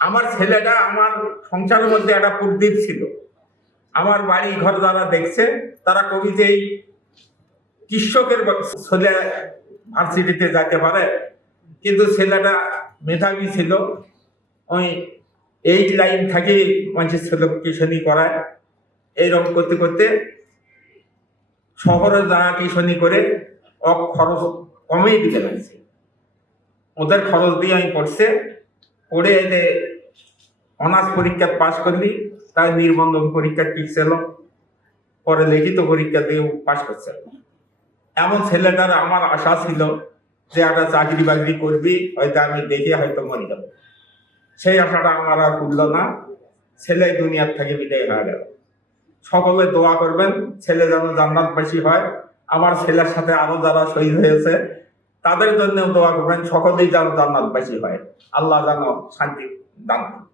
আমার ছেলেটা আমার সংসারের মধ্যে একটা প্রদীপ ছিল। আমার বাড়ি ঘর যারা দেখছে তারা কবি যে এই কৃষকের ছেলে ভার্সিটিতে যাইতে পারে, কিন্তু ছেলেটা মেধাবী ছিল। ওই 8 লাইন থাকি মানুষের ছেলে টিউশনি করায়। এইরকম করতে করতে শহরে যাওয়া টিউশনি করে খরচ কমেই দিতে লাগছে। ওদের খরচ দিয়ে আমি পড়ছে, পড়ে এনে অনার্স পরীক্ষা পাশ করলি, তাই নির্বন্ধন পরীক্ষা টিকছিল, পরে লিখিত পরীক্ষা দিয়ে পাশ করছে। এমন ছেলেটার আমার আশা ছিল যে একটা চাকরি বাকরি করবি, হয়তো আমি দেখে হয়তো মরে যাবো। সেই আশাটা আমার আর করল না। ছেলে দুনিয়ার থেকে বিদায় হয়ে গেল। সকলে দোয়া করবেন ছেলে যেন জান্নাতবাসী হয়। আমার ছেলের সাথে আরো যারা শহীদ হয়েছে তাদের জন্য দোয়া করবেন, সকলেই যেন জান্নাতবাসী হয়। আল্লাহ যেন শান্তি দান করেন।